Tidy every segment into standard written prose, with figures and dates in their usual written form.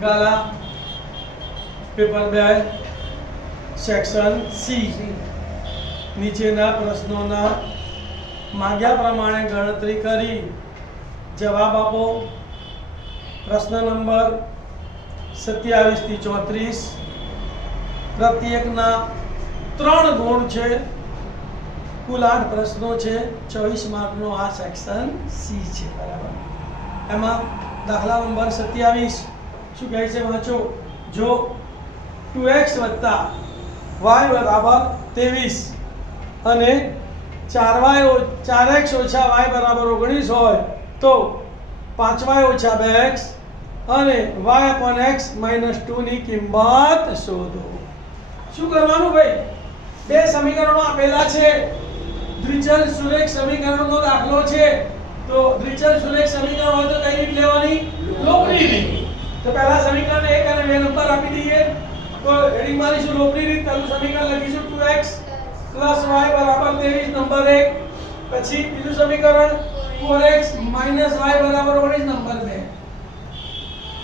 ગાલા paper 2 section C નીચેના પ્રશ્નોના માંગ્યા પ્રમાણે ગણતરી કરી જવાબ આપો. પ્રશ્ન નંબર 27 થી 34 પ્રત્યેકના 3 ગુણ છે. કુલ 8 પ્રશ્નો છે. 24 માર્કનો આ સેક્શન સી છે. બરાબર. એમાં દાખલા નંબર 27 શું કહે છે વાંચો. જો 2x + y = 23 અને 4x - y = 19 હોય તો 5y - 2x અને y/x - 2 ની કિંમત શોધો. શું કરવાનું ભાઈ? બે સમીકરણો આપેલા છે. દ્વિચલ સુરેખ સમીકરણનો દાખલો છે. તો દ્વિચલ સુરેખ સમીકરણ હોય તો કઈ રીત લેવાની? લોપની રીત. તો પહેલા સમીકરણ 1 અને 2 નંબર આપી દઈએ. તો હેડિંગ મારીશું લોપની રીત. પહેલું સમીકરણ લખીશું 2x + y = 23 નંબર 1. પછી બીજું સમીકરણ 4x - y = 19 નંબર 2.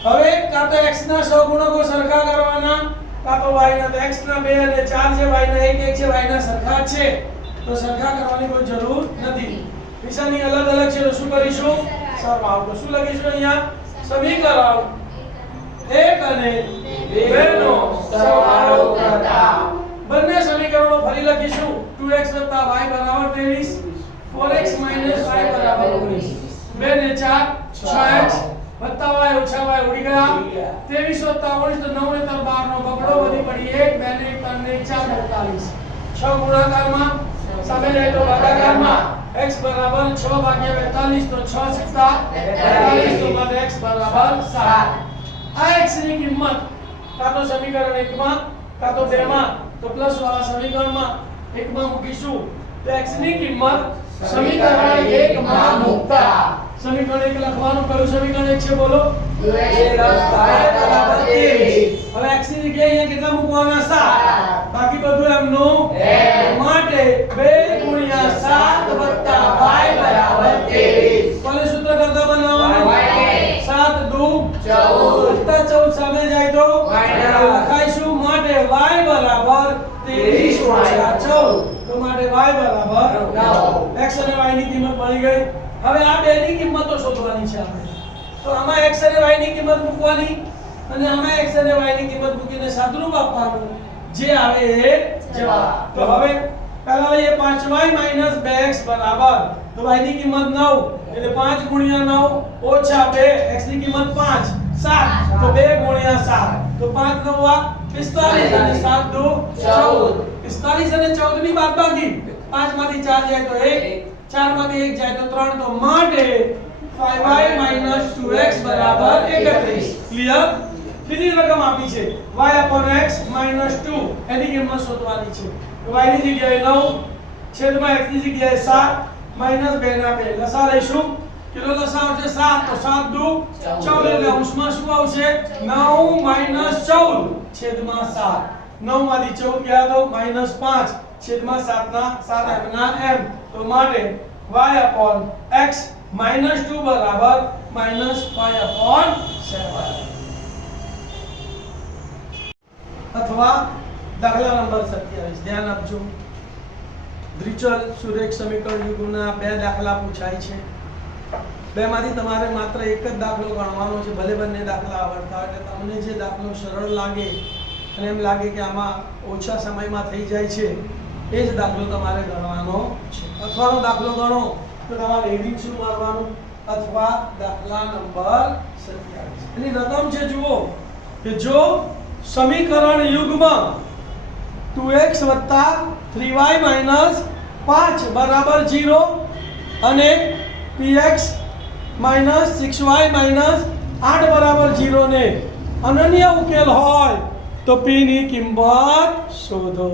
હવે કાં તો x ના સહગુણકો સરખા કરવાના કાં તો y ના. તો x ના 2 અને 4 છે, y ના 1 છે, y ના સરખા છે. તો સરખા કરવાની કોઈ જરૂર નથી. નિશાની અલગ અલગ છે. તો શું કરીશું? સરવાળો. તો શું લખીશું અહીંયા? સમીકરણ 1 અને 2 નો સરવાળો કરતા. બંને સમીકરણો ફરી લખીશું. 2x + y = 23, 4x - y = 19. 2 ને 4 6x + y - y ઉડી ગયા. 23 + 19 તો 9 ને 12 નો બગડો વધી પડી 1, 2 ને 1 3 ને 4 45. 6 ગુણાકારમાં સામે જાય તો ભાગાકારમાં x = 6/42 તો 6 * 42 તો મને x = 7. આ x ની કિંમત કાં તો સમીકરણ 1 માં કાં તો 2 માં તો પ્લસ વાળા સમીકરણમાં 1 માં મૂકીશું. તો x ની કિંમત સમીકરણ 1 માં મૂકતા સમીકરણ 1 લખવાનું. કયું સમીકરણ 1 છે બોલો? 2x + y = 23. હવે x ની જગ્યાએ અહીંયા કેટલા મૂકવાના? 7. બાકી બધું એમનું માટે 2 × 7 + y = 23. કોને સૂત્ર કરતા બનાવવાનું? 7 દુ 14 14 સામે જાય તો લખાઈશું માટે y = 23 × 14. તો માટે y = 9. x અને y ની કિંમત મળી ગઈ. હવે આ બેની કિંમતો શોધવાની છે આપણે. તો આમાં x અને y ની કિંમત મૂકવાની અને આમાં x અને y ની કિંમત મૂકીને સાદુરૂપ આપવાનું. જે આવે એ જવાબ. તો હવે પહેલા લઈએ 5y - 2x બરાબર. તો y ની કિંમત 9 એટલે 5 × 9 ઓછા 2. x ની કિંમત 5 7 તો 2 × 7 તો 5 × 9 45 અને 7 દુ 14. 45 અને 14 ની બાદબાકી 5 માંથી 4 જાય તો 1, 4 માંથી 1 જાય તો 3. તો માટે 5y - 2x = 31. ક્લિયર? બીજી રકમ આપી છે y/x - 2 એની કિંમત શોધવાની છે. તો y ની જગ્યાએ 9 છેદમાં x ની જગ્યાએ 7 - 2 ના 2 લસા લઈશું. કેટલો લસા આવશે? 7 તો 7 દુ 14 એટલે અંશમાં શું આવશે? 9 - 14 છેદમાં 7. 9 માંથી 14 ગયા તો -5 છેદમાં 7 ના 7 m ના m. તો માટે y/x - 2 બરાબર -5/7. અથવા દાખલા નંબર 27 ધ્યાન આપજો. દ્વિચલ સુરેખ સમીકરણ યુગના 2 દાખલા પૂછાય છે. બેમાંથી તમારે માત્ર એક જ દાખલો ગણવાનો છે. ભલે બંને દાખલા આવડતા હોય એટલે તમને જે દાખલો સરળ લાગે અને એમ લાગે કે આમાં ઓછા સમયમાં થઈ જાય છે એ જ દાખલો તમારે ગણવાનો છે. અથવાનો દાખલો ગણો તો તમારે હેડિંગ શું મારવાનું? અથવા દાખલા નંબર 27. એની રકમ છે જુઓ કે જો સમીકરણ યુગમાં 2x + 3y - 5 = 0 અને px - 6y - 8 = 0 ને અનન્ય ઉકેલ હોય તો p ની કિંમત શોધો.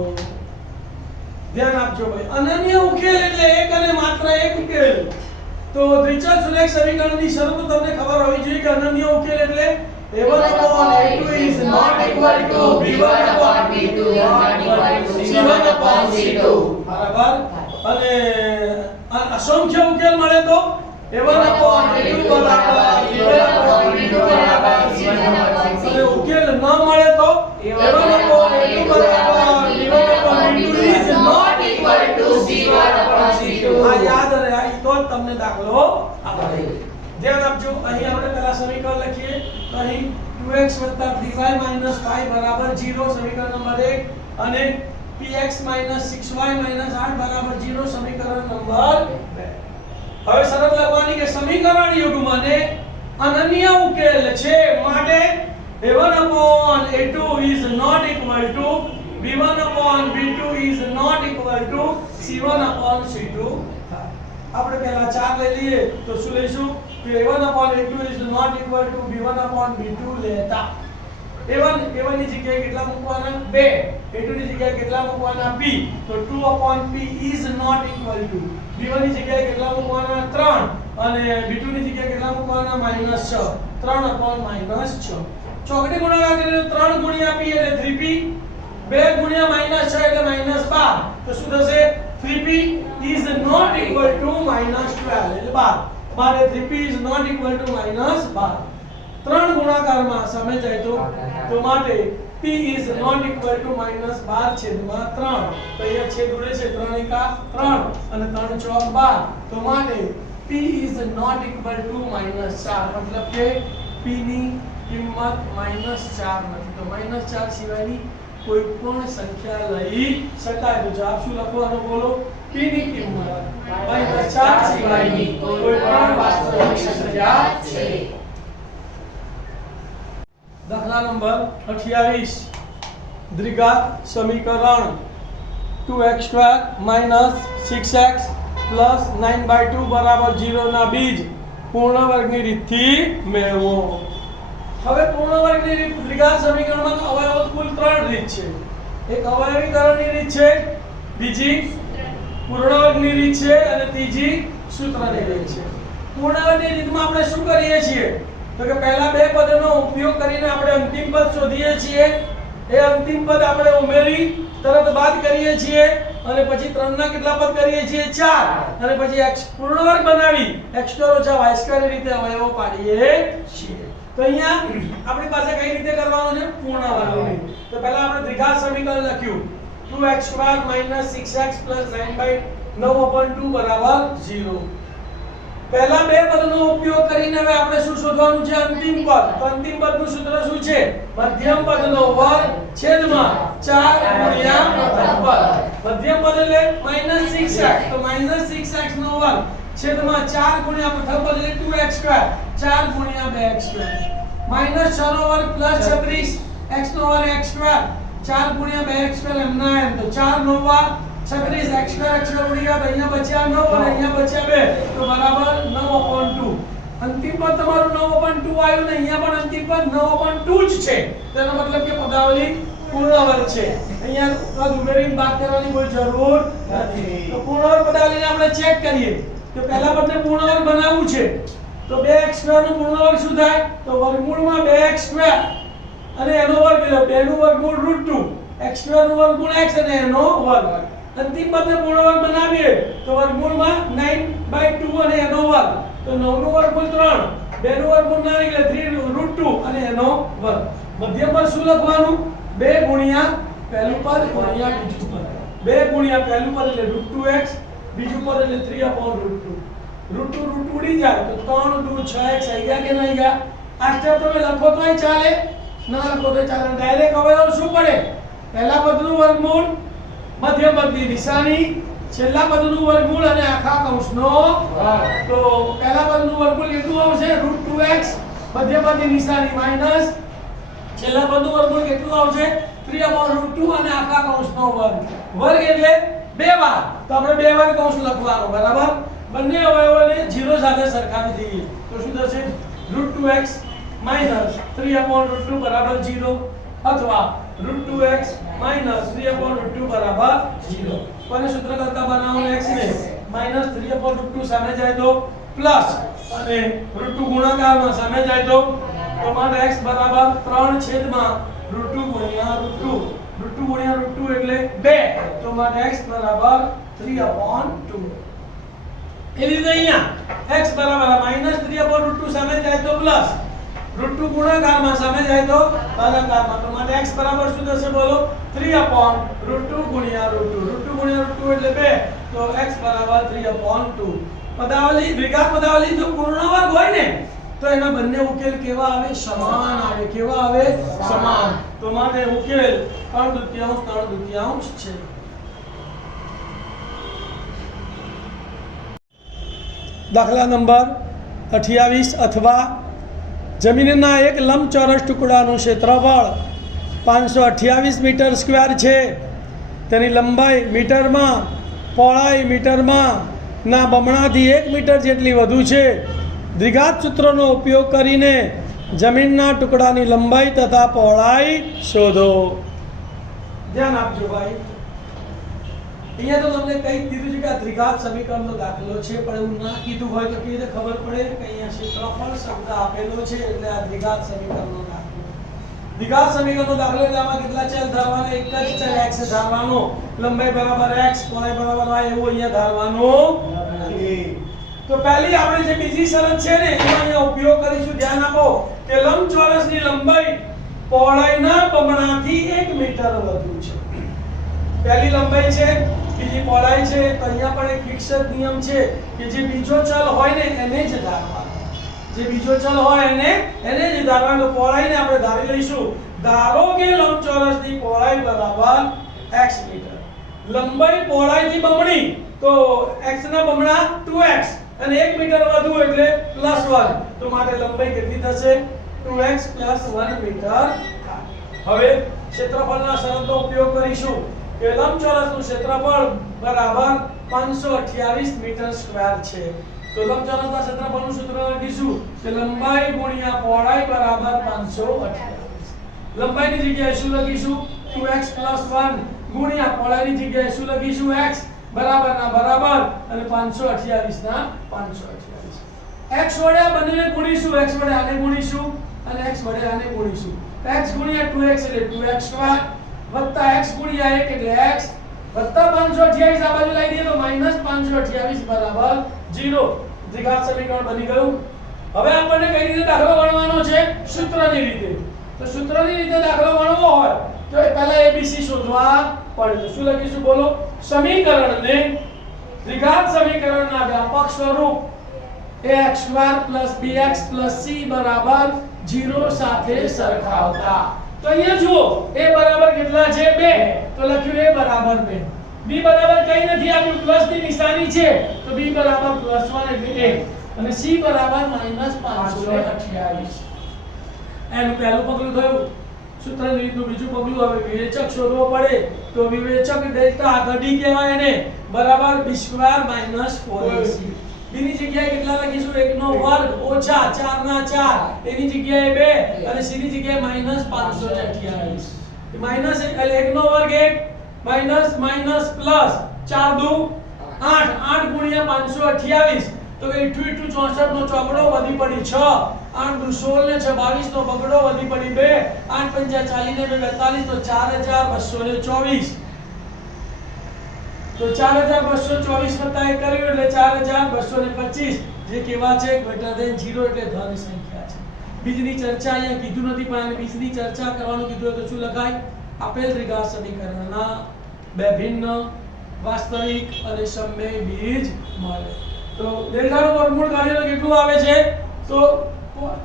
ધ્યાન આપજો ભાઈ. અનન્ય ઉકેલ એટલે એક અને માત્ર એક ઉકેલ. તો દ્વિચલ સુરેખ સમીકરણની શરતો તમને ખબર હોવી જોઈએ કે અનન્ય ઉકેલ એટલે a1/a2 is not equal to b1/b2 is not equal to c1/c2. બરાબર. અને અસંખ્ય ઉકેલ મળે તો a1/a2 બરાબર b1/b2 બરાબર c1/c2 a1 upon a2 બરાબર b1 upon b2 is not equal to c1 upon c2. આ યાદ રહે, આ તો જ તમને દાખલો આવડે. ધ્યાન આપજો. અહીં આપણે પહેલા સમીકરણ લખીએ. અહીં 2x 3y 5 બરાબર 0 સમીકરણ નંબર 1 અને px 6y 8 બરાબર 0 સમીકરણ નંબર 2. હવે શરત લખવાની કે સમીકરણ યુગ્મને અનન્ય ઉકેલ છે માટે a1 upon a2 is not equal to b1 upon b2 is not equal to c1 upon c2. આપણે પહેલા 4 લઈ લઈએ તો શું લઈશું કે a1 upon a2 is not equal to b1 upon b2 લેતા a1 ની જગ્યાએ કેટલા મૂકવાના 2, a2 ની જગ્યાએ કેટલા મૂકવાના b, તો 2 upon p is not equal to b1 ની જગ્યાએ કેટલા મૂકવાના 3 અને b2 ની જગ્યાએ કેટલા મૂકવાના -6, 3 upon -6. ચોકડી ગુણાકાર કરીએ તો 3 ગુણ્યા p એટલે 3p, 2 ગુણ્યા -6 એટલે -12, તો શું થશે 3p is not equal to -12 એટલે 12. મારે 3p is not equal to -12. 3 ગુણાકારમાં સામે જાય તો માટે p is not equal to -12 છેદમાં 3. તો અહીંયા છેદ ઉડે છે 3 એકા 3 અને 3 ચોક 12. તો માટે p is not equal to -4 મતલબ કે p ની કિંમત -4 નથી. તો -4 સિવાયની કોઈ પણ સંખ્યા લઈ શકાય. તો જવાબ શું લખવાનો બોલો? p ની કિંમત -4 સિવાયની કોઈ પણ વાસ્તવિક સંખ્યા છે. દાખલા નંબર 28 દ્વિઘાત સમીકરણ 2x² - 6x + 9/2 બરાબર 0 ના બીજ પૂર્ણ વર્ગની રીતથી મેળવો. હવે પૂર્ણ વર્ગની રીત દ્વિઘાત સમીકરણમાં અવયવો કુલ 3 રીત છે. એક અવયવીકરણની રીત છે, બીજી પૂર્ણ વર્ગની રીત છે અને ત્રીજી સૂત્રની રીત છે. પૂર્ણ વર્ગની રીતમાં આપણે શું કરીએ છીએ તો કે પહેલા બે પદનો ઉપયોગ કરીને આપણે અંતિમ પદ શોધીએ છીએ. એ અંતિમ પદ આપણે ઉમેરી તરત બાદ કરીએ છીએ અને પછી 3 ના કેટલા પદ કરીએ છીએ 4 અને પછી x પૂર્ણ વર્ગ બનાવી x² - y² ની રીતે અવયવો પાડીએ છીએ. તો અહીંયા આપણી પાસે કઈ રીતે કરવાનું છે પૂર્ણ વર્ગની. તો પહેલા આપણે દ્વિઘાત સમીકરણ લખ્યું 2x² - 6x + 9/2 બરાબર 0. પહેલા બે પદનો ઉપયોગ કરીને હવે આપણે શું શોધવાનું છે અંતિમ પદ. તો અંતિમ પદનું સૂત્ર શું છે? મધ્યમ પદનો વર્ગ છેદમાં 4 ગુણ્યા પ્રથમ પદ. મધ્યમ પદ એટલે -6x, તો -6x નો વર્ગ છેદમાં 4 ગુણ્યા પ્રથમ પદ એટલે 2x², 4 ગુણ્યા 2x², -6 નો વર્ગ + 36 x નો વર્ગ x², 4 ગુણ્યા 2x² એમના એમ. તો 4 નો વર્ગ 36 x² ઉડી ગયા, અહીંયા બચ્યા 9 અને અહીંયા બચ્યા 2, તો બરાબર 9/2. અંતિમ પદ તમારું 9/2 આવ્યું ને અહીંયા પણ અંતિમ પદ 9/2 જ છે. તેનો મતલબ કે પદાવલી પૂર્ણ વર્ગ છે. અહીંયા પદ ઉમેરીને બાદ કરવાની કોઈ જરૂર નથી. તો પૂર્ણ વર્ગ પદાવલીને આપણે ચેક કરીએ. તો પહેલા પદને પૂર્ણ વર્ગ બનાવવું છે તો 2x² નું પૂર્ણ વર્ગ શું થાય? તો વર્ગમૂળમાં 2x² અને એનો વર્ગ એટલે 2 નું વર્ગમૂળ √2, x² નું વર્ગમૂળ x અને એનો વર્ગ. અંતિમ પદને પૂર્ણ વર્ગ બનાવીએ તો વર્ગમૂળમાં 9/2 અને એનો વર્ગ. તો 9 નું વર્ગમૂળ 3, 2 નું વર્ગમૂળ ના એટલે 3 √2 અને એનો વર્ગ. મધ્યમ પદ શું લખવાનું? 2 ગુણ્યા પહેલું પદ ગુણ્યા બીજું પદ. 2 ગુણ્યા પહેલું પદ એટલે √2x, બીજું પદ એટલે 3/√2. √2 ઉડી જાય તો 3 × 2 6x આવી ગયા કે નહીં ગયા? આ સ્ટેપ તમે લખો તોય ચાલે, ના લખો તો ચાલે. ડાયરેક્ટ અવયવ શું પડે? પહેલા પદનું વર્ગમૂળ, મધ્યમ પદની નિશાની, છેલ્લા પદનું વર્ગમૂળ અને આખા કૌંસનો વર્ગ. તો પહેલા પદનું વર્ગમૂળ કેટલું આવશે? √2x, મધ્યમ પદની નિશાની માઈનસ, છેલ્લા પદનું વર્ગમૂળ કેટલું આવશે? 3/√2 અને આખા કૌંસનો વર્ગ. વર્ગ એટલે 2 વાર, તો આપણે 2 વાર કૌંસ લખવાનો બરાબર. બંને અવયવોને 0 સાથે સરખાવી દઈએ તો શું થશે? √2x - 3/√2 બરાબર 0 અથવા √2x - 3/√2 બરાબર 0. કોને સૂત્ર કરતા બનાવવાનું? x ને -3/√2 સામે જાય તો પ્લસ અને √2 ગુણાકારમાં સામે જાય તો માટે x બરાબર 3 છેદમાં √2 ગુણ્યા √2. √2 ગુણ્યા √2 એટલે 2, તો માટે x બરાબર 3/2. એ રીતે અહીંયા x બરાબર -3/√2 સામે જાય તો પ્લસ √2 ગુણાકારમાં સામે જાય તો ભાગાકારમાં. તો માટે x બરાબર શું થશે બોલો? 3/√2 ગુણ્યા √2 એટલે 2, તો x બરાબર 3/2. પદાવલી દ્વિઘાત પદાવલી જો પૂર્ણ વર્ગ હોય ને તો એના બંને ઉકેલ કેવા આવે? સમાન આવે. કેવા આવે? સમાન. તો માટે ઉકેલ 3/2 છે. દાખલા નંબર 28 અથવા જમીનના એક લંબચોરસ ટુકડાનું ક્ષેત્રફળ 528 મીટર સ્ક્વેર છે. તેની લંબાઈ મીટરમાં, પહોળાઈ મીટરમાં ના બમણાથી 1 મીટર જેટલી વધુ છે. દ્વિઘાત સૂત્રનો ઉપયોગ કરીને જમીનના ટુકડાની લંબાઈ તથા પહોળાઈ શોધો. ધ્યાન આપજો ભાઈ. અહીંયા તો તમને કઈ કીધું છે કે આ દ્વિઘાત સમીકરણનો દાખલો છે, પણ એવું ના કીધું હોય તો કેવી રીતે ખબર પડે કે અહીંયા ક્ષેત્રફળ શબ્દ આપેલો છે એટલે આ દ્વિઘાત સમીકરણનો દાખલો. દ્વિઘાત સમીકરણનો દાખલો એટલે આમાં કેટલા ચલ ધારવાના? એક જ ચલ x ધારવાનો. લંબાઈ બરાબર x, પહોળાઈ બરાબર y એવું અહીંયા ધારવાનું નથી. તો પહેલી આપણે જે બીજી શરત છે ને એનો અહીંયા ઉપયોગ કરીશું. ધ્યાન આપો કે લંબચોરસની લંબાઈ પહોળાઈના બમણાથી 1 મીટર વધુ છે. પહેલી લંબાઈ છે, બીજી પહોળાઈ છે. તો અહીંયા પણ એક ફિક્સ નિયમ છે કે જે બીજો ચલ હોય ને એને જ ધારવાનો. જે બીજો ચલ હોય એને જ ધારવાનો. પહોળાઈને આપણે ધારી લઈશું. ધારો કે લંબચોરસની પહોળાઈ બરાબર x મીટર. લંબાઈ પહોળાઈથી બમણી તો x ના બમણા 2x અને 1 મીટર વધુ એટલે +1. તો માટે લંબાઈ કેટલી થશે? 2x + 1 metre. હવે ક્ષેત્રફળના શરતનો ઉપયોગ કરીશું કે લંબચોરસનું ક્ષેત્રફળ બરાબર 528 મીટર સ્ક્વેર છે. તો લંબચોરસના ક્ષેત્રફળનું સૂત્ર લખીશું કે લંબાઈ ગુણ્યા પહોળાઈ બરાબર 528. લંબાઈની જગ્યાએ શું લખીશું? 2x + 1 ગુણ્યા પહોળાઈની જગ્યાએ શું લખીશું? x બરાબર ના બરાબર અને 528 ના 528. x વડે આ બંનેને ગુણીશું. x વડે આને ગુણીશું અને x વડે આને ગુણીશું. x ગુણ્યા 2x એટલે 2x² વત્તા x ગુણ્યા 1 એટલે x વત્તા 528 આ બાજુ લઈ દઈએ તો -528 બરાબર 0. દ્વિઘાત સમીકરણ બની ગયું. હવે આપણને કઈ રીતે દાખલો ગણવાનો છે? સૂત્રની રીતે. તો સૂત્રની રીતે દાખલો ગણવો હોય તો પહેલા abc શોધવા પડે. તો શું લખીશું બોલો? સમીકરણને દ્વિઘાત સમીકરણના વ્યાપક સ્વરૂપ ax² + bx + c બરાબર 0 સાથે સરખાવતા. તો અહીંયા જુઓ a બરાબર કેટલા છે? 2. તો લખ્યું a બરાબર 2. b બરાબર કઈ નથી આપ્યું, પ્લસ ની નિશાની છે. તો b બરાબર +1 એટલે 1 અને c બરાબર -528. એનું પહેલું પગલું થયું. સૂત્રની રીતનું બીજું પગલું. હવે વિવેચક શોધવો પડે. તો વિવેચક ડેલ્ટા ઘડી કહેવાય એને બરાબર b² - 4ac. બીની જગ્યાએ કેટલા લખીશું? 1 નો વર્ગ ઓછા 4 ના 4 એની જગ્યાએ 2 અને c ની જગ્યાએ -528. માઈનસ એટલે 1 નો વર્ગ 1 માઈનસ પ્લસ 4 દુ 8 8 ગુણ્યા 528 તો કે 8 * 64 નો ચોકડો વધી પડી 6 8 દુ 16 ને 6 22 નો બગડો વધી પડી 2 8 × 40 ને 42 તો 4224. તો 4224 વત્તા 1 કર્યું એટલે 4225 જે કેવા છે? ગ્રેટર ધેન 0 એટલે ધન સંખ્યા છે. બીજની ચર્ચા અહીંયા કીધું નથી પણ આને બીજની ચર્ચા કરવાનું કીધું તો શું લખાય? આપેલ દ્વિઘાત સમીકરણના બે ભિન્ન વાસ્તવિક અને સમય બીજ મળે. તો ડેલ્ટાનું વર્ગમૂળ કાઢીએ તો કેટલું આવે છે? તો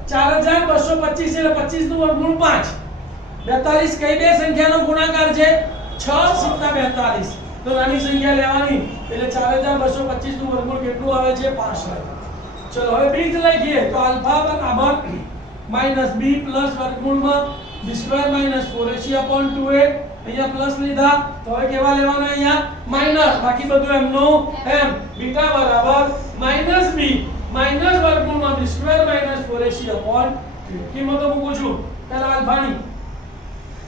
4225 એટલે 25 નું વર્ગમૂળ 5. 42 કઈ બે સંખ્યાનો ગુણાકાર છે? 6 + 42. તો નાની સંખ્યા લેવાની એટલે 4225 નું વર્ગમૂળ કેટલું આવે છે? 65. ચલો હવે બીજ લખીએ તો આલ્ફા બરાબર -b પ્લસ વર્ગમૂળમાં b² - 4ac/2a. અહીંયા પ્લસ લીધા તો હવે કેવા લેવાના? અહીંયા માઈનસ. બાકી બધું એમનું એમ. બીટા બરાબર -b માઈનસ વર્ગમૂળમાં b² - 4ac/2. કિંમતો મૂકું છું પહેલા આલ્ફાની.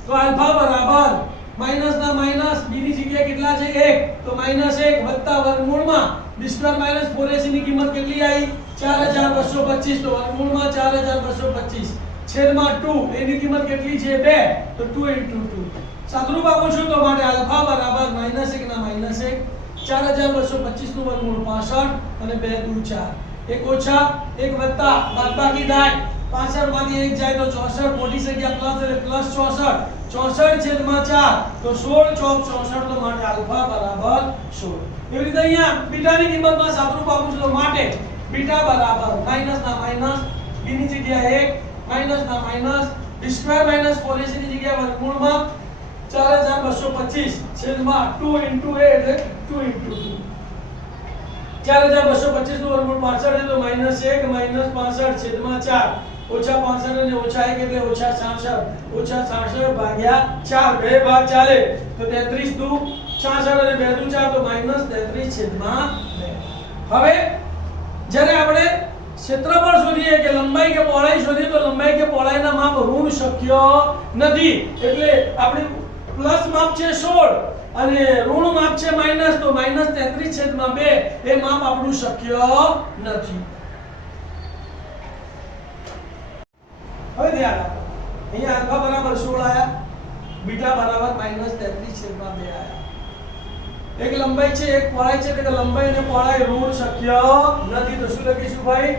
તો આલ્ફા બરાબર માઈનસ ના માઈનસ b ની જગ્યાએ કેટલા છે? 1 તો -1 વત્તા વર્ગમૂળમાં b² - 4ac ની કિંમત કેટલી આવી? 4225. તો વર્ગમૂળમાં 4225 છેદમાં 2 એની કિંમત કેટલી છે? 2 તો 2 × 2. સાદુરૂપ આપું છું તો માટે આલ્ફા બરાબર -1 ના -1 4225 નું વર્ગમૂળ 65 અને 2 દુ 4 1 ઓછા 1 વત્તા બાદબાકી થાય 65 માંથી 1 જાય તો 64, મોટી સંખ્યા પ્લસ એટલે પ્લસ 64, 64/4 તો 16 ચોક 64, તો માટે આલ્ફા બરાબર 16. એવી રીતે અહીંયા બીટાની કિંમતમાં સાદુરૂપ આપું છું તો માટે બીટા બરાબર માઈનસ ના માઈનસ, b ની જગ્યાએ 1, માઈનસ ના minus, b square minus 4ac ની જગ્યાએ વર્ગમૂળમાં 4225 છેદમાં 2 into a એટલે 2 into 2. 4225 નું વર્ગમૂળ 65 છે તો -1 -65 છેદમાં 4, ઓછા 65 અને ઓછા 1 એટલે ઓછા 66, ઓછા 66 ભાગ્યા 4, બે ભાગ ચાલે તો 33 દુ 66 અને 2 દુ 4 તો -33 છેદમાં 2. હવે જ્યારે આપણે ક્ષેત્રફળ શોધીએ કે લંબાઈ કે પહોળાઈ શોધીએ તો લંબાઈ કે પહોળાઈના માપ ઋણ શક્ય નથી, એટલે આપણી પ્લસ માપ છે 16 અને ઋણ માપ છે માઈનસ, તો -33/2 એ માપ આપણું શક્ય નથી. હવે ધ્યાન આપો, અહીંયા આલ્ફા બરાબર 16 આયા, બીટા બરાબર -33/2 આયા. એક લંબાઈ છે એક પહોળાઈ છે, એટલે લંબાઈ અને પહોળાઈ ઋણ શક્ય નથી. તો શું લખીશું ભાઈ?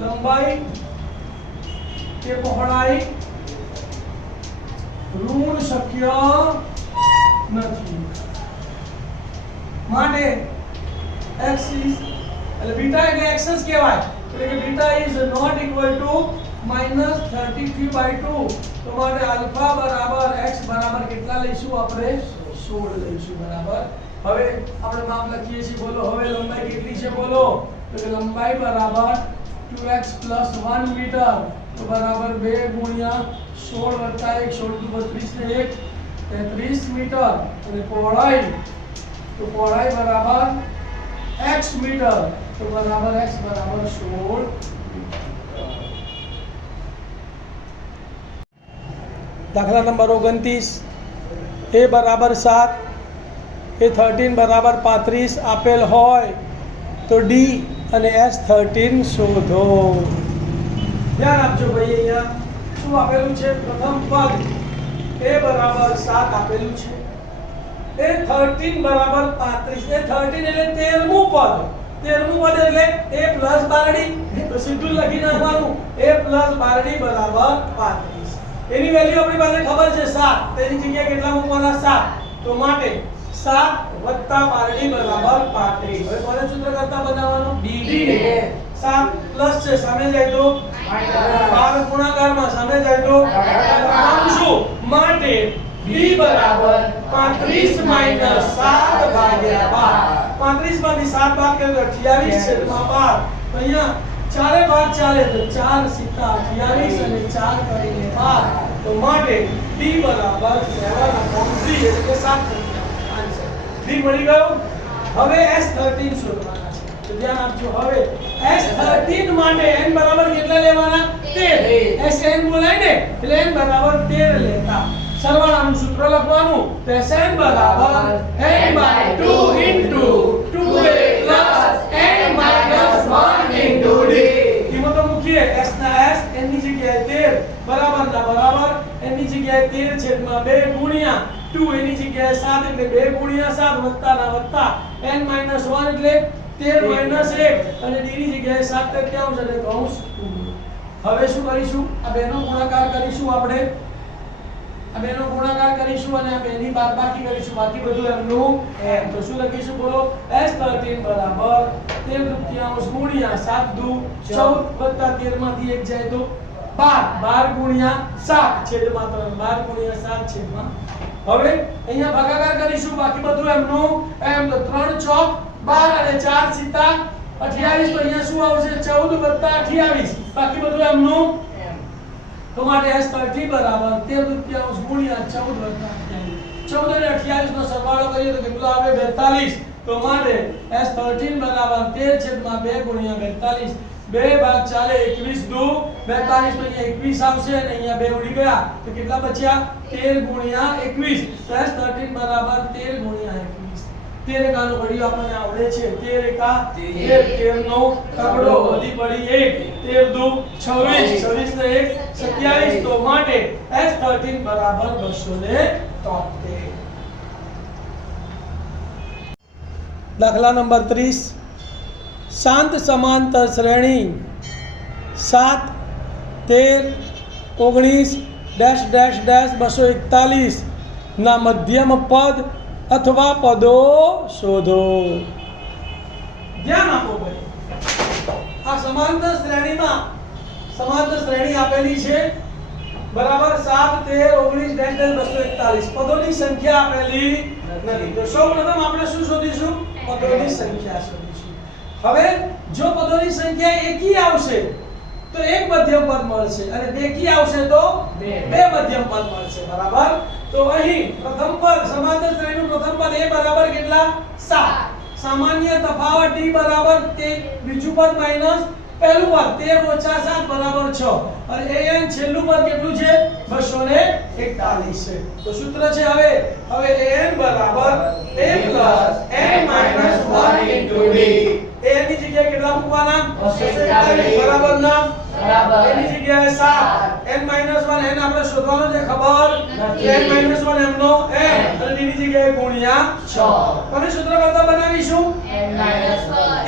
લંબાઈ કે પહોળાઈ ઋણ શક્ય નથી. માટે x is એટલે બીટા એટલે x જ કહેવાય, એટલે કે beta is not equal to -33/2. તો માટે આલ્ફા બરાબર x બરાબર કેટલા લઈશું આપણે? 16 લઈશું. બરાબર. હવે આપણે માપ લખીએ છીએ. બોલો હવે લંબાઈ કેટલી છે? બોલો. તો કે લંબાઈ બરાબર 2x + 1 મીટર, તો બરાબર 2 * 16 + 1 16 * 32 ને 1 33 મીટર. અને પહોળાઈ તો પહોળાઈ બરાબર x મીટર, તો બરાબર x બરાબર 16 દાખલા નંબર 29, a બરાબર 7, a 13 બરાબર 35 આપેલ હોય તો d અને s13 શોધો. ધ્યાન આપજો ભાઈ, અહીંયા શું આપેલું છે? પ્રથમ પદ a બરાબર 7 આપેલું છે, a 13 બરાબર 35, a 13 એટલે 13મું પદ, 13મું પદ એટલે a પ્લસ બારડી, તો સીધું લખી નાખવાનું a પ્લસ બારડી બરાબર 35. એની વેલ્યુ આપણી પાસે ખબર છે 7, તેની જગ્યાએ કેટલા મૂકવાના? 7. તો માટે 7 વત્તા બારડી બરાબર 35. હવે કોને સૂત્ર કરતા બનાવવાનું? d ને 7 પ્લસ છે સામે જાય તો માઈનસ, 12 ગુણાકારમાં સામે જાય તો શું? માટે b બરાબર 35 - 7/12. 35 માંથી 7 બાદ કરીએ તો 28/12. તો અહીંયા ચારે ભાગ ચાલે તો 4 * 28 અને 4 કરીને 12. તો માટે b બરાબર 7/3 એટલે 7 આન્સર b મળી ગયો. હવે s13 શોધવાના છે. તો ધ્યાન આપજો. હવે s13 માટે n બરાબર કેટલા લેવાના? 13. sn બોલાય ને એટલે n બરાબર 13 લેતા સરવાળાનું સૂત્ર લખવાનું. તો sn બરાબર n/2 into 2a plus n - 1 into d. કિંમતો મૂકીએ. s ના s, n ની જગ્યાએ 13 બરાબર ના બરાબર, n ની જગ્યાએ 13/2 ગુણ્યા 2 એની જગ્યાએ 7 એટલે 2 * 7 વત્તા ના વત્તા n - 1 એટલે 13 - 1 અને d ની જગ્યાએ 7 તૃતીયાંશ એટલે કૌંસ 2. હવે શું કરીશું? આ બેનો ગુણાકાર કરીશું આપણે. આ બેનો ગુણાકાર કરીશું અને આ બેની બાદબાકી કરીશું. બાકી બધું એમનું એમ. તો શું લખીશું? બોલો. s13 બરાબર 13 તૃતીયાંશ ગુણ્યા 7 દુ 14 વત્તા 13 માંથી 1 જાય તો 12 12 * 7 છેદમાં 3 12 * 7 છેદમાં. હવે અહીંયા ભાગાકાર કરીશું. બાકી બધું એમનું એમ. તો 3 ચોક 12 અને 4 સીતા 28. તો અહીંયા શું આવશે? 14 વત્તા 28. બાકી બધું એમનું એમ. તો માટે s13 બરાબર 13 તૃતીયાંશ ગુણ્યા 14 વત્તા 28. 14 અને 28 નો સરવાળો કરીએ તો કેટલો આવે? 42. તો માટે s13 બરાબર 13/2 ગુણ્યા 42. બે ભાગ ચાલે 21 દુ 42. તો અહીંયા 21 આવશે અને અહીંયા 2 ઉડી ગયા તો કેટલા બચ્યા? 13 ગુણ્યા 21. તો s13 બરાબર 13 ગુણ્યા 21. 13 એકાનો ઘડિયો આપણને આવડે છે. 13 એકા 13 નો તગડો વધી પડી 1 13 દુ 26 26 ને 1 27. તો માટે s13 બરાબર 273. દાખલા નંબર 30, શાંત સમાંતર શ્રેણી 7 13, 19 ડેશ ડેશ ડેશ 241 ના મધ્યમ પદ અથવા પદો શોધો. ધ્યાન આપો ભાઈ, આ સમાંતર શ્રેણી આપેલી છે બરાબર. 7, 13, 19 ડેશ ડેશ 241 પદોની સંખ્યા આપેલી નથી. તો સૌપ્રથમ આપણે શું શોધીશું? પદોની સંખ્યા શોધીશું. હવે જો પદોની સંખ્યા એકી આવશે તો એક મધ્યમ પદ મળશે અને બેકી આવશે તો બે મધ્યમ પદ મળશે બરાબર. તો અહીં પ્રથમ પદ સમાંતર શ્રેણીનું પ્રથમ પદ a બરાબર કેટલા? 7. સામાન્ય તફાવત d બરાબર તે બીજું પદ માઈનસ પહેલું પદ 13 - 7 બરાબર 6 અને an છેલ્લું પદ કેટલું છે? 241 છે. તો સૂત્ર છે હવે an બરાબર a + n - 1 * d. a ની જગ્યાએ કેટલા મૂકવાના? 241 બરાબર ના બરાબર. એની જગ્યાએ 7 n - 1 n આપણે શોધવાનો છે ખબર નથી. n - 1 એમનો n અને d ની જગ્યાએ ગુણ્યા 6. તમે સૂત્ર કરતા બનાવીશું n -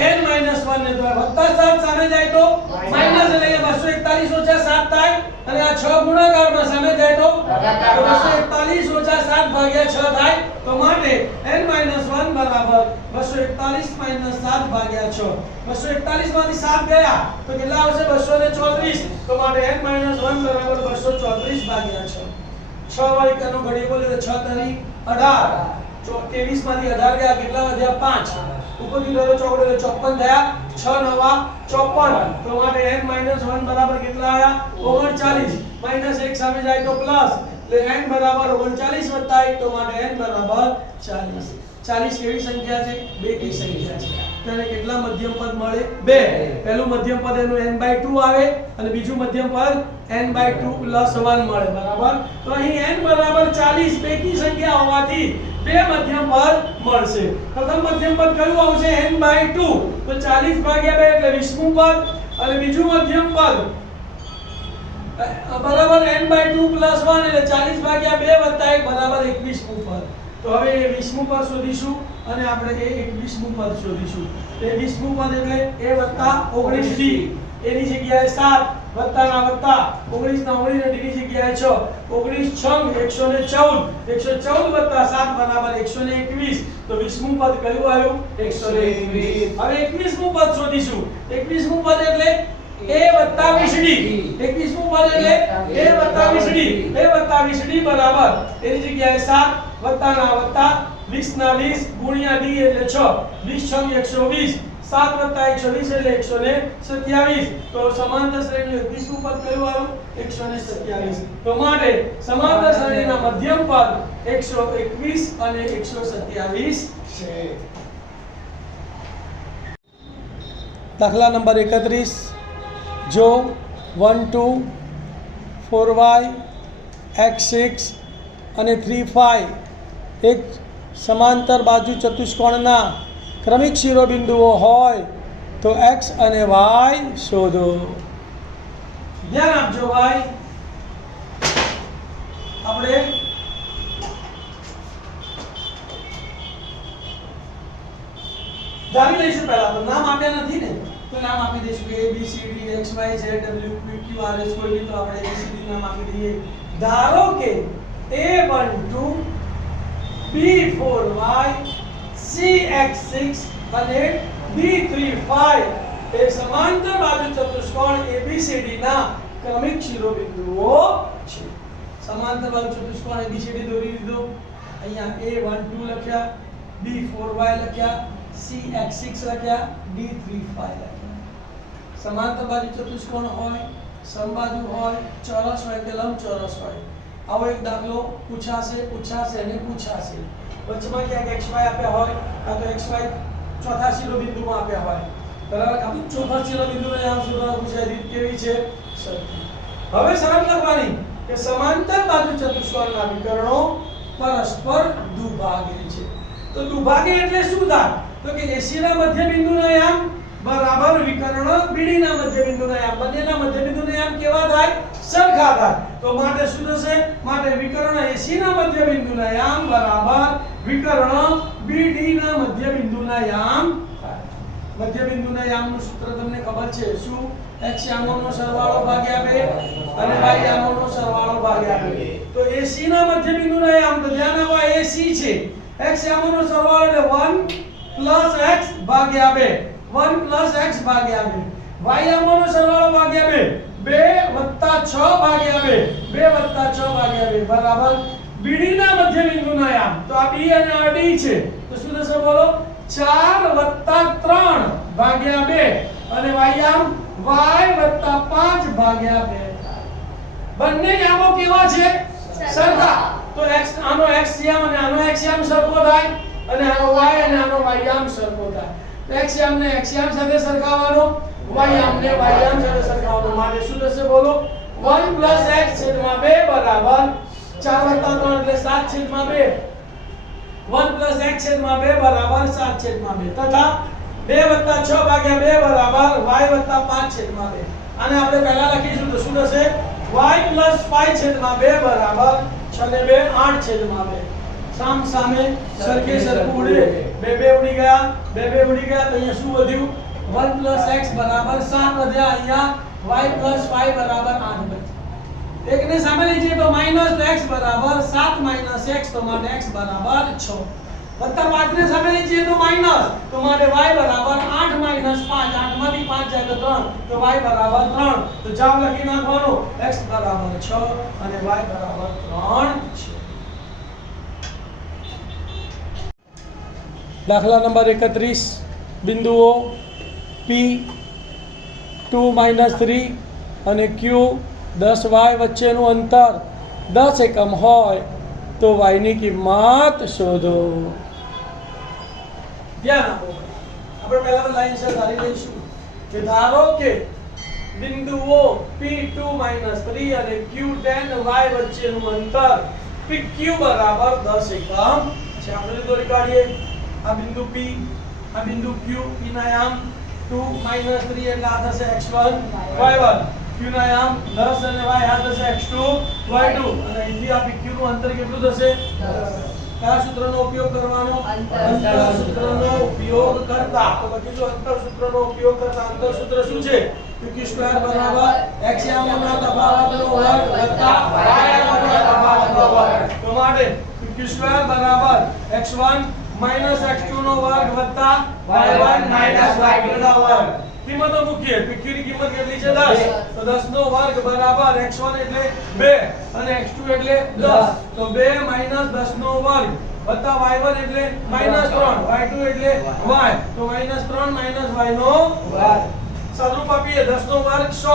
1 ને તો +7 સામે જાય તો માઈનસ એટલે 241 - 7 થાય અને આ 6 ગુણાકારમાં સામે જાય તો 241 - 7 ભાગ્યા 6 થાય. તો માટે n - 1 બરાબર 241 - 7 ભાગ્યા 6. 241 માંથી 7 ગયા તો કેટલા આવશે? 234. તો માટે n - 1 બરાબર 234 ભાગ્યા 6. 6 વાળી કનો ઘડી બોલે તો 6 તરી 18. 23 માંથી 18 ગયા કેટલા વધ્યા? 5. ઉપરથી ડરો ચોકડો 54 થયા. 6 નવા 54. તો માટે n - 1 બરાબર કેટલા આયા? 39. -1 સામે જાય તો પ્લસ એટલે n બરાબર 39 + 1 તો માટે n બરાબર 40. 40 કેવી સંખ્યા છે? બેકી સંખ્યા છે. તેને કેટલા મધ્યમ પદ મળે? 2. પહેલું મધ્યમ પદ એનું n/2 આવે અને બીજું મધ્યમ પદ n/2 + 1 મળે બરાબર. તો અહીં n બરાબર 40 બેકી સંખ્યા હોવાથી બે મધ્યમ પદ મળશે. પ્રથમ મધ્યમ પદ કયું આવશે? n/2. તો 40 ભાગ્યા 2 એટલે 20મું પદ અને બીજું મધ્યમ પદ બરાબર n/2 + 1 એટલે 40 ભાગ્યા 2 + 1 બરાબર 21મું પદ. તો હવે એ 20મું પદ શોધીશું અને આપણે એ 21મું પદ શોધીશું. એ 20મું પદ એટલે a + 19d. એની જગ્યાએ 7 વત્તાના વત્તા 19 ના 19 અને d ની જગ્યાએ 6. 19 6 114 7 બરાબર 121. તો 20મું પદ કયું આવ્યું? 121. હવે 21મું પદ શોધીશું. 21મું પદ એટલે a + 20d. 21મું પદ એટલે a + 20d. a + 20d બરાબર એની જગ્યાએ 7 વત્તાના વત્તા 20 ના 20 ગુણ્યા d એટલે 6. 20 6 120. 7 + 120 એટલે 127. તો સમાંતર શ્રેણીનું 21મું પદ કયું આવ્યું? 127. તો માટે સમાંતર શ્રેણીના મધ્યમ પદ 121 અને 127 છે. દાખલા નંબર 31. જો 1 2 4y x6 અને 3 5 એક સમાંતર બાજુ ચતુષ્કોણના ક્રમિક શિરોબિંદુઓ હોય તો x અને y શોધો. ધ્યાન આપજો ભાઈ. આપણે ધારી લઈશું. પહેલા તો નામ આપ્યા નથી ને તો નામ આપી દઈશું કે a b c d x y z w q r s કોઈ તો આપણે a b c d નામ આપી દઈએ. ધારો કે a12 b4y cx6 અને d35 એ સમાંતર બાજુ ચતુષ્કોણ ABCD ના ક્રમિક શિરોબિંદુઓ છે. સમાંતર બાજુ ચતુષ્કોણ ABCD દોરી લીધો. અહીંયા a12 લખ્યા, b4y લખ્યા, cx6 લખ્યા, d35 લખ્યા. સમાંતર બાજુ ચતુષ્કોણ હોય, સમબાજુ હોય, ચોરસ હોય કે લંબચોરસ હોય. આવો એક દાખલો પૂછાશે અને પૂછાશે. વચમાં ક્યાંક xy આપ્યા હોય કાં તો xy ચોથા શિરોબિંદુમાં આપ્યા હોય. બરાબર. આપણે ચોથા શિરોબિંદુને આમ શોધવાનું પૂછાય. રીત કેવી છે? સરખી. હવે શરત લખવાની કે સમાંતર બાજુ ચતુષ્કોણના વિકર્ણો પરસ્પર દુભાગે છે. તો દુભાગે એટલે શું થાય? તો કે AC ના મધ્યબિંદુના યામ બરાબર વિકર્ણ BD ના મધ્યબિંદુના યામ. બંનેના મધ્યબિંદુના યામ કેવા થાય? સરખા થાય. તો માટે શું થશે? માટે વિકર્ણ AC ના મધ્યબિંદુના યામ બરાબર વિકર્ણ BD ના મધ્યબિંદુના યામ થાય. મધ્યબિંદુના યામનું સૂત્ર તમને ખબર છે શું? x યામોનો સરવાળો ભાગ્યા 2 અને y યામોનો સરવાળો ભાગ્યા 2 તો AC ના મધ્યબિંદુના યામ તો ધ્યાન આપો AC છે x યામોનો સરવાળો એટલે 1 x ભાગ્યા 2 1 x ભાગ્યા 2 y યામોનો સરવાળો ભાગ્યા 2 2 6 ભાગ્યા 2 2 6 ભાગ્યા 2 બરાબર BD ના મધ્યબિંદુના યામ તો આ B અને આ D છે તો શું થશે બોલો 4 3 ભાગ્યા 2 અને y યામ y 5 ભાગ્યા 2 બંને યામો કેવા છે સરખા તો x આનો x યામ અને આનો x યામ સરખો થાય અને આનો y અને આનો y યામ સરખો થાય તો x યામ ને x યામ સાથે સરખાવવાનો y યામ ને y યામ સાથે સરખાવવાનો માટે શું થશે બોલો 1 x છેદમાં 2 બરાબર 4 3 એટલે 7 છેદમાં 2 1 x છેદમાં 2 બરાબર 7 છેદમાં 2 તથા 2 6 ભાગ્યા 2 બરાબર y 5 છેદમાં 2 આને આપણે પહેલા લખીશું તો શું થશે y 5 છેદમાં 2 બરાબર 6 ને 2 8 છેદમાં 2 સામ સામે સરખે સરખું ઉડે 2 ઉડી ગયા 2 ઉડી ગયા તો અહીંયા શું વધ્યું 1 x બરાબર 7 વધ્યા અહીંયા y 5 બરાબર 8 બચ્યું એકને સામે લઈએ તો -x બરાબર 7 x તો માટે x બરાબર 6 વત્તા 5 ને સામે લઈએ તો માઈનસ તો માટે y બરાબર 8 5 8 માંથી 5 જાય તો 3 તો y બરાબર 3 તો જવાબ લખી નાખવાનો x બરાબર 6 અને y બરાબર 3 છે દાખલા નંબર 31 બિંદુઓ P 2 3 અને Q 10y વચ્ચેનું અંતર 10 એકમ હોય તો y ની કિંમત શોધો ધ્યાન આપો આપણે પહેલા તો લાઈન સર ધારી લઈશું કે ધારો કે બિંદુઓ P2 3 અને Q10y વચ્ચેનું અંતર PQ બરાબર 10 એકમ છે આપણે દોરી કાઢીએ આ બિંદુ P આ બિંદુ Q P ના યામ 2 3 એટલે આ થશે x1 y1 Q ના યામ 10 અને y આ થશે x2 y2 અને અહીંથી આ PQ નું અંતર કેટલું થશે 10 કયા સૂત્રનો ઉપયોગ કરવાનો અંતર સૂત્રનો ઉપયોગ કરતા તો લખીશું અંતર સૂત્રનો ઉપયોગ કરતા અંતર સૂત્ર શું છે PQ² બરાબર x યામોના તફાવતનો વર્ગ વત્તા y યામોના તફાવતનો વર્ગ તો માટે PQ² બરાબર x1 x2 નો વર્ગ વત્તા y1 y2 નો વર્ગ કિંમતો મૂકીએ PQ ની કિંમત કેટલી છે 10 તો 10 નો વર્ગ બરાબર x1 એટલે 2 અને x2 એટલે 10 તો 2 10 નો વર્ગ વત્તા y1 એટલે -3 y2 એટલે y તો -3 y નો વર્ગ સદરૂપ આપીએ 10 નો વર્ગ 100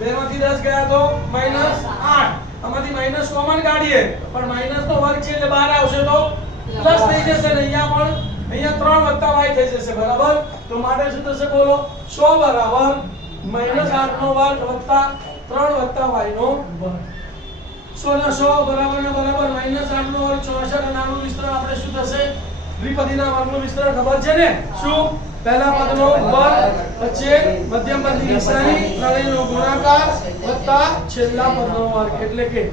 2 માંથી 10 ગયા તો -8 આમાંથી માઈનસ કોમન કાઢીએ પણ માઈનસ નો વર્ગ છે એટલે બહાર આવશે તો પ્લસ થઈ જશે ને અહીંયા પણ અહીંયા 3 y થઈ જશે બરાબર તો માટે શું થશે બોલો 100 બરાબર -8 નો વર્ગ વત્તા 3 y નો વર્ગ 100 ના 100 બરાબર ને બરાબર -8 નો વર્ગ 64 અને આનું વિસ્તરણ આપણે શું થશે દ્વિપદીના વર્ગનું વિસ્તરણ ખબર છે ને શું પહેલા પદનો વર્ગ પછી મધ્યમ પદની નિશાની ત્રણેયનો ગુણાકાર વત્તા છેલ્લા પદનો વર્ગ એટલે કે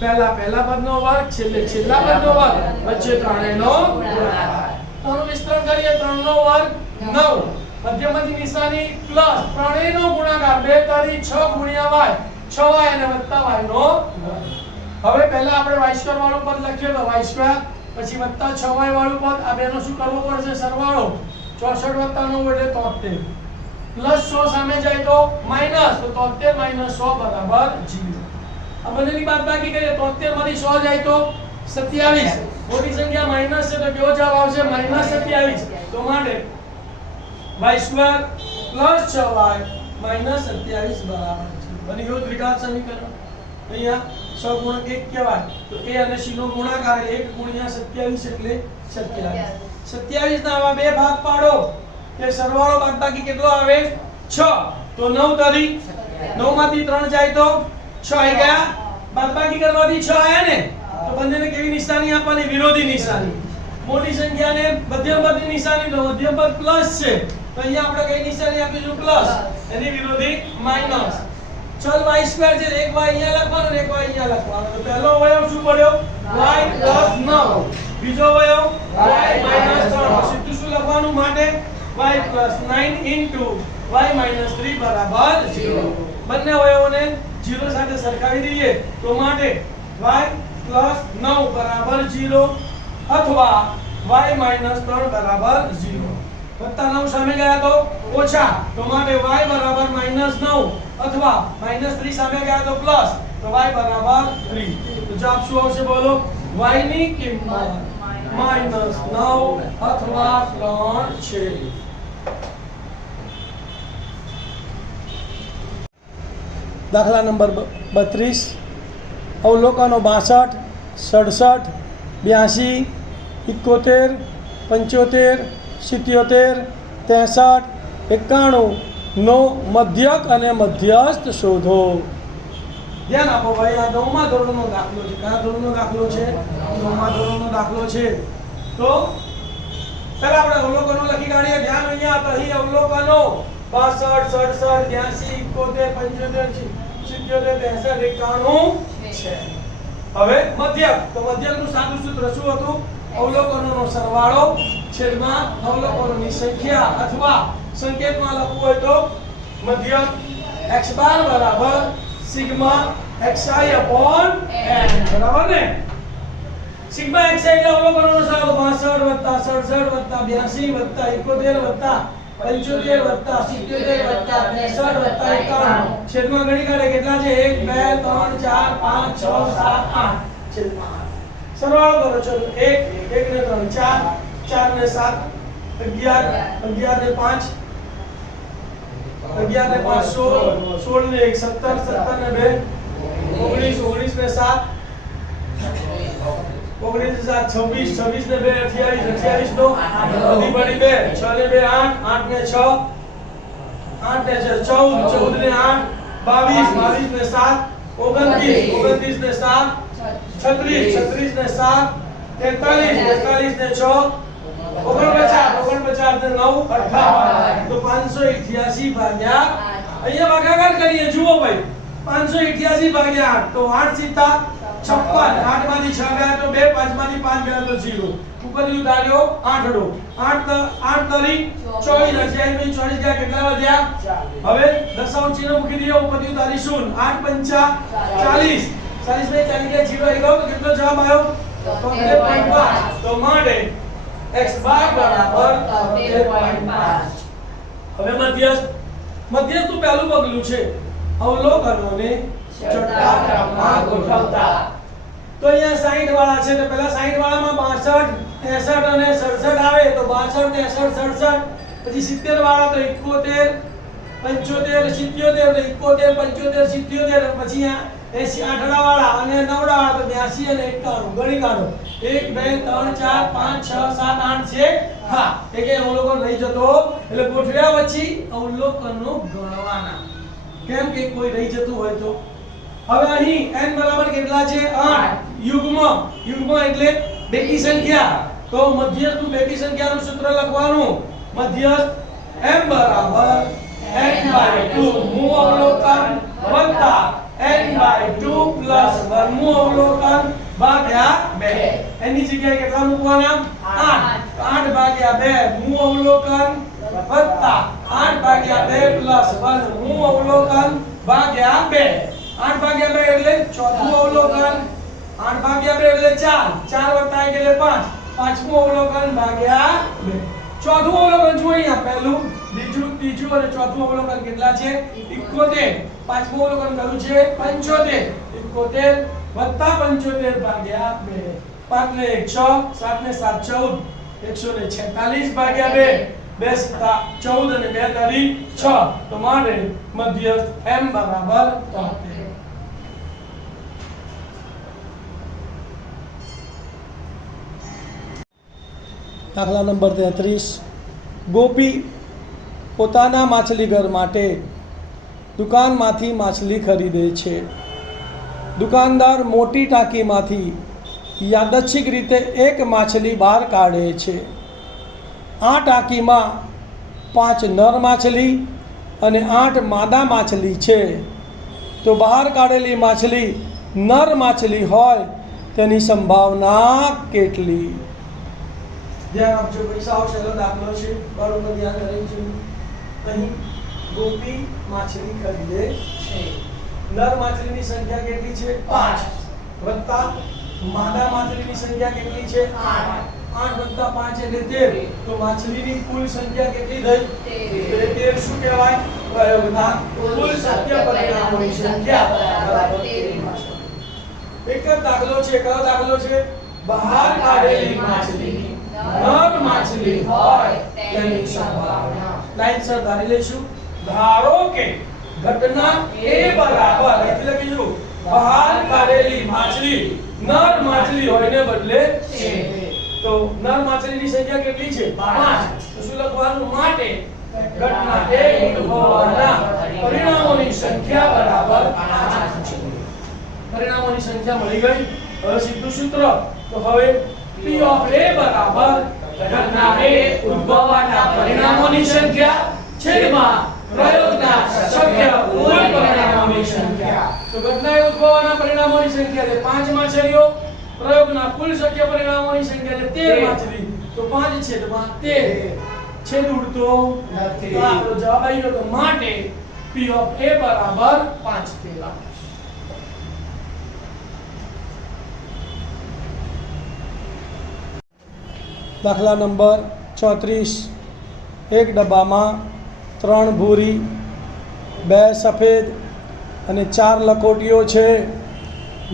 પહેલા પદનો વર્ગ છેલ્લા પદનો વર્ગ વચ્ચે ત્રણેયનો ગુણાકાર આનું વિસ્તરણ કરીએ 3 નો વર્ગ 9 મધ્યમ પદની નિશાની પ્લસ ત્રણેયનો ગુણાકાર 2 તારી 6 ગુણ્યા y 6y અને વત્તા y નો હવે પહેલા આપણે y² વાળું પદ લખીએ તો y² પછી વત્તા 6y વાળું પદ આ બેનો શું કરવો પડશે સરવાળો 64 વત્તા 9 એટલે 73 પ્લસ 100 સામે જાય તો માઈનસ તો 73 100 બરાબર 0 આ બંનેની બાદબાકી કરીએ 73 માંથી 100 જાય તો 27 મોટી સંખ્યા માઈનસ છે તો કયો જવાબ આવશે -27 તો માટે y² + 6y - 27 બરાબર છે બની ગયું દ્વિઘાત સમીકરણ અહીંયા સહગુણક 1 કહેવાય તો a અને c નો ગુણાકાર 1 * 27 એટલે 27 27 ના આવા બે ભાગ પાડો કે સરવાળો બાદબાકી કેટલો આવે 6 તો 9 તારી 9 માંથી 3 જાય તો 6 આવી ગયા બાદબાકી કરવાથી 6 આયા ને તો બંનેને કેવી નિશાની આપવાની વિરોધી નિશાની મોટી સંખ્યાને મધ્યમ પદની નિશાની તો મધ્યમ પદ પ્લસ છે તો અહીંયા આપણે કઈ નિશાની આપીશું પ્લસ એની વિરોધી માઈનસ ચલ y² છે એક y અહીંયા લખવાનો ને એક y અહીંયા લખવાનો તો પહેલો અવયવ શું પડ્યો y + 9 બીજો અવયવ y - 3 સીધું શું લખવાનું માટે y + 9 * y માઈનસ 3 બરાબર 0. બંને અવયવોને 0 સાથે સરખાવી દઈએ તો માટે y પ્લસ 9 બરાબર 0 અથવા y માઈનસ 3 બરાબર 0. વત્તા 9 સામે ગયા તો ઓછા, તો માટે y બરાબર માઈનસ 9 અથવા માઈનસ 3 સામે ગયા તો પ્લસ, તો y બરાબર 3. તો જવાબ શું આવશે બોલો? y ની કિંમત માઈનસ 9 અથવા 3 છે. દાખલા નંબર 32, અવલોકનો 62, 67, 82, 71, 75, 77, 63, 91 નો મધ્યક અને મધ્યસ્થ શોધો. ધ્યાન આપો ભાઈ, આ 9મા ધોરણનો દાખલો છે. કયા ધોરણનો દાખલો છે? 9મા ધોરણનો દાખલો છે. તો પહેલા આપણે અવલોકનો લખી કાઢીએ. ધ્યાન અહીંયા તો અહીં અવલોકનો 65, 67, 82, 71, 75, 77, 93 છે. હવે મધ્યક, તો મધ્યકનું સાદું સૂત્ર શું હતું? અવલોકનોનો સરવાળો છેદમાં અવલોકનોની સંખ્યા, અથવા સંકેતમાં લખવું હોય તો મધ્યક x બાર બરાબર સિગ્મા xi upon n. બરાબર ને? સિગ્મા xi એટલે અવલોકનોનો સરવાળો 65 + 67 + 82 + 71 + 75 + 77 + 63 + 91 છેદમાં ગણી કાઢે કેટલા છે? 1 2 3 4 5 6 7 8 છેદમાં 8. સરવાળો કરો. ચલો 1 1 ને 3 4 4 ને 7 11 11 ને 5 11 ને 5 16 16 ને 1 17 17 ને 2 19 19 ને 7 19 ને 7 26 26 ને 2 28 28 નો બધી પડી 2 6 ને 2 8 8 ને 6 8 ને 6 14 14 ને 8 22 22 ને 7 29 29 ને 7 36 36 ને 7 43 43 ને 6 49 ને 9 58 તો 588 ભાગ્યા, અહીંયા ભાગાકાર કરીએ. જુઓ ભાઈ, 588 ભાગ્યા 8 તો 8 સીતા 56. 8 માંથી 6 ગયા તો 2, 5 માંથી 5 ગયા તો 0. ઉપર ઉતાર્યો 8 ડો 8 8 તરી 24. 24 ગયા કેટલા વધ્યા? હવે દશાંશ ચિહ્ન મૂકી દઈએ. ઉપર ઉતારી 0. 8 પંચા 40. 40 ને 40 ગયા 0 આવી ગયો તો કેટલો જવાબ આવ્યો? 73.5. તો માટે x બાર બરાબર 73.5. હવે મધ્યસ્થ. મધ્યસ્થનું પહેલું પગલું છે અવલોકનોને ચડતા ક્રમમાં ગોઠવતા. તો અહીંયા 60 વાળા છે, તો પહેલા 60 વાળામાં 62, 63 અને 67 આવે તો 62, 63, 67. પછી 70 વાળા તો 71, 75, 77, 71, 75, 77. પછી અહીંયા 80 આઠડા વાળા અને 9 વાળા તો 82 અને 91. ગણી કાઢો. 1 2 3 4 5 6 7 8 છે. હા, એક અવલોકન રહી જતો એટલે ગોઠવ્યા પછી અવલોકનો ગણવાના, કેમ કે કોઈ રહી જતું હોય તો. હવે અહીં n બરાબર કેટલા છે? 8. યુગ્મ. યુગ્મ એટલે બેકી સંખ્યા. તો મધ્યસ્થનું બેકી સંખ્યાનું સૂત્ર લખવાનું. મધ્યસ્થ m બરાબર n/2 મૂળ અવલોકન વત્તા n/2 પ્લસ વર્ગમૂળ અવલોકન ભાગ્યા 2. એની જગ્યાએ કેટલા મૂકવાના? 8. 8 ભાગ્યા 2 મૂળ અવલોકન વત્તા 8 ભાગ્યા 2 પ્લસ વર્ગમૂળ અવલોકન ભાગ્યા 2. 8 ભાગ્યા 2 એટલે ચોથું અવલોકન. 8 ભાગ્યા 2 એટલે 4. 4 વત્તા 1 એટલે 5. પાંચમું અવલોકન ભાગ્યા 2. ચોથું અવલોકન જો અહીંયા પહેલું, બીજું, ત્રીજું અને ચોથું અવલોકન કેટલા છે? 71. પાંચમું અવલોકન કયું છે? 75. 71 વત્તા 75 ભાગ્યા 2. 5 ને 1 6, 7 ને 7 14, 146 ભાગ્યા 2. 2 7 14 અને 2 તારી 6. તો માટે મધ્યસ્થ m બરાબર 73. દાખલા નંબર 33, ગોપી પોતાના માછલીઘર માટે દુકાનમાંથી માછલી ખરીદે છે. દુકાનદાર મોટી ટાંકીમાંથી યાદચ્છિક રીતે એક માછલી બહાર કાઢે છે. આ ટાંકીમાં 5 નર માછલી અને 8 માદા માછલી છે. તો બહાર કાઢેલી માછલી નર માછલી હોય તેની સંભાવના કેટલી? ધ્યાન આપજો, પૈસા આવશે દાખલો છે, બરોબર ધ્યાન રાખજો. અહીં ગોપી માછલી ખરીદે છે. નર માછલીની સંખ્યા કેટલી છે? 5 વત્તા માદા માછલીની સંખ્યા કેટલી છે? 8. 8 વત્તા 5 એટલે 13. તો માછલીની કુલ સંખ્યા કેટલી થઈ? 13. શું કહેવાય? પ્રયોગના કુલ શક્ય પરિણામોની સંખ્યા બરાબર 13. એક જ દાખલો છે. કયો દાખલો છે? બહાર કાઢેલી માછલી નર માછલી હોય તેની સંભાવના. લાઈનસર ધારી લઈશું. ધારો કે ઘટના A બરાબર એટલે લખીશું બહાર કાઢેલી માછલી નર માછલી હોય ને બદલે છે. તો નર માછલીની સંખ્યા કેટલી છે? 5. તો શું લખવાનું? માટે ઘટના A ઉદ્ભવવાના પરિણામોની સંખ્યા બરાબર 5. પરિણામોની સંખ્યા મળી ગઈ. હવે સીધું સૂત્ર. તો હવે P of A બરાબર ઘટના A ઉદ્ભવવાના પરિણામોની સંખ્યા છેદમાં પ્રયોગના શક્ય કુલ પરિણામોની સંખ્યા. તો ઘટના A ઉદ્ભવવાના પરિણામોની સંખ્યા છે 5 માછલીઓ, પ્રયોગના કુલ શક્ય પરિણામોની સંખ્યા છે 13 માછલી. તો 5 છેદમાં 13 છેદ ઉડતો નથી. તો આપણો જવાબ આવી ગયો. તો માટે P of A બરાબર 5 દાખલા નંબર 34. એક ડબ્બામાં 3 ભૂરી, 2 સફેદ અને 4 લખોટીઓ છે.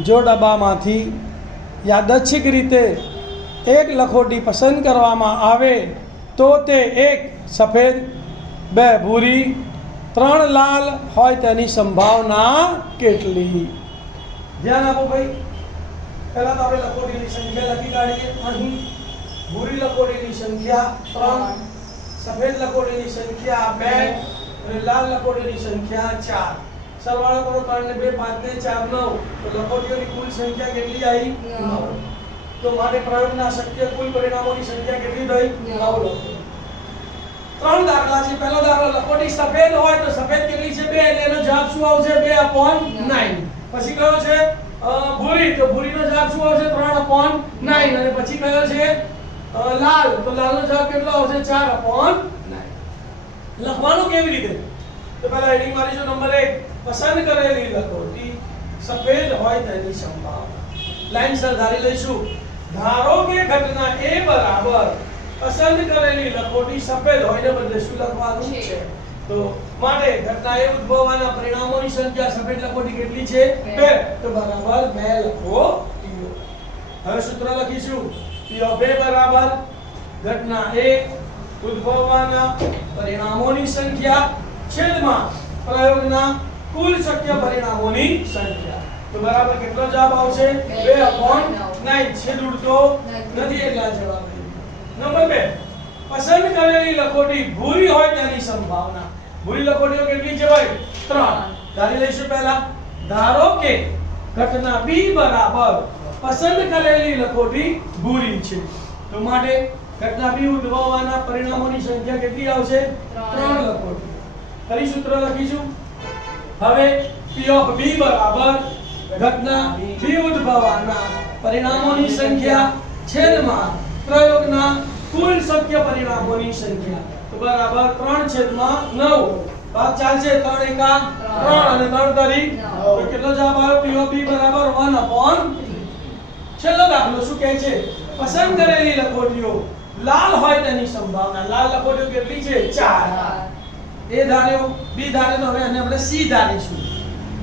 જો ડબ્બામાંથી યાદચ્છિક રીતે એક લખોટી પસંદ કરવામાં આવે તો તે 1 સફેદ, 2 ભૂરી, 3 લાલ હોય તેની સંભાવના કેટલી? ધ્યાન આપો ભાઈ. પહેલા તો આપણે લખોટીની સંખ્યા લખી કાઢીએ. અહીં ભૂરી લખોટીની સંખ્યા 3, સફેદ લખોટીની સંખ્યા 2 અને લાલ લખોટીની સંખ્યા 4. સરવાળો કરો. 3 ને 2 5 ને 4 9. તો લખોટીઓની કુલ સંખ્યા કેટલી આવી? 9. તો માટે પ્રયોગના શક્ય કુલ પરિણામોની સંખ્યા કેટલી થઈ? 9 લખો. 3 દાખલા છે. પહેલો દાખલો લખોટી સફેદ હોય તો સફેદ કેટલી છે? 2 એટલે એનો જવાબ શું આવશે? 2/9. પછી કયો છે? ભૂરી. તો ભૂરીનો જવાબ શું આવશે? 3/9. અને પછી કયો છે? લાલ. તો લાલનો જવાબ કેટલો આવશે? 4/9. લખવાનું કેવી રીતે? તો પહેલા હેડિંગ મારીશું. નંબર 1, પસંદ કરેલી લખોટી સફેદ હોય તેની સંભાવના. લાઈનસર ધારી લઈશું. ધારો કે ઘટના A બરાબર પસંદ કરેલી લખોટી સફેદ હોય ને બદલે શું લખવાનું છે? તો માટે ઘટના A ઉદ્ભવવાના પરિણામોની સંખ્યા સફેદ લખોટી કેટલી છે? 2. તો બરાબર 2 લખો. હવે સૂત્ર લખીશું. P of A બરાબર ઘટના A ઉદ્ભવવાના પરિણામોની સંખ્યા છેદમાં પ્રયોગના કુલ શક્ય પરિણામોની સંખ્યા. તો બરાબર કેટલો જવાબ આવશે? 2/9. છેદ ઉડતો નથી એટલે આ જવાબ આવી. નંબર 2, પસંદ કરેલી લખોટી ભૂરી હોય તેની સંભાવના. ભૂરી લખોટીઓ કેટલી છે ભાઈ? 3. ધારી લઈશું. પહેલા ધારો કે ઘટના B બરાબર પસંદ કરેલી લખોટી ભૂરી છે. તો માટે ઘટના B ઉદ્ભવવાના પરિણામોની સંખ્યા કેટલી આવશે? 3 લખોટી. ફરી સૂત્ર લખીશું. હવે P of B બરાબર ઘટના B ઉદ્ભવવાના પરિણામોની સંખ્યા છેદમાં પ્રયોગના કુલ શક્ય પરિણામોની સંખ્યા. તો બરાબર 3/9. બાદ ચાલશે. 3 એકા 3 અને 3 તરી. તો કેટલો જવાબ આવ્યો? P of B બરાબર 1/3. છેલ્લો દાખલો શું કહે છે? પસંદ કરેલી લખોટીઓ લાલ હોય તેની સંભાવના. લાલ લખોટીઓ કેટલી છે? 4. A ધાર્યો, B ધાર્યો. તો હવે આને આપણે C ધારીશું.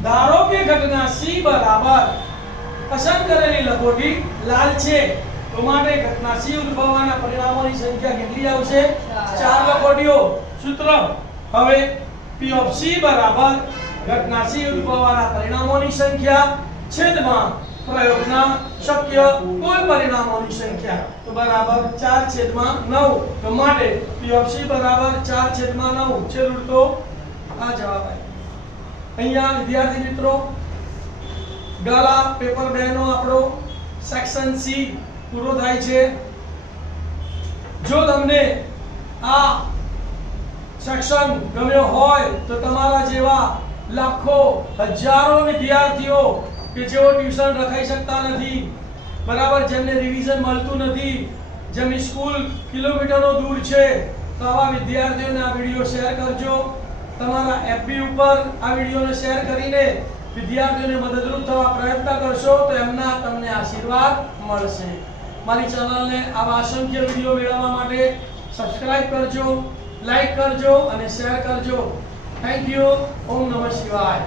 ધારો કે ઘટના C બરાબર પસંદ કરેલી લખોટી લાલ છે. તો માટે ઘટના C ઉદ્ભવવાના પરિણામોની સંખ્યા કેટલી આવશે? 4 લખોટીઓ. સૂત્ર. હવે P of C બરાબર ઘટના C ઉદ્ભવવાના પરિણામોની સંખ્યા છેદમાં પ્રયોગના શક્ય કુલ પરિણામોની સંખ્યા. તો બરાબર 4/9. તો માટે P of C બરાબર 4/9. છેદ ઉડતો આ જવાબ આવ્યો. અહીંયા વિદ્યાર્થી મિત્રો ગાલા પેપર 2 નો આપણો સેક્શન C પૂરો થાય છે. જો તમને આ સેક્શન ગમ્યો હોય તો તમારા જેવા લાખો હજારો વિદ્યાર્થીઓ કે જેઓ ટ્યુશન રખાઈ શકતા નથી, બરાબર, જેમને રિવિઝન મળતું નથી, જેમની સ્કૂલ કિલોમીટરો દૂર છે, તો આવા વિદ્યાર્થીઓને આ વિડિયો શેર કરજો. તમારા FB ઉપર આ વિડીયોને શેર કરીને વિદ્યાર્થીઓને મદદરૂપ થવા પ્રયત્ન કરશો તો એમના તમને આશીર્વાદ મળશે. મારી ચેનલને આવા અસંખ્ય વિડીયો મેળવવા માટે સબસ્ક્રાઇબ કરજો, લાઈક કરજો અને શેર કરજો. Thank you. ઓમ નમઃ શિવાય.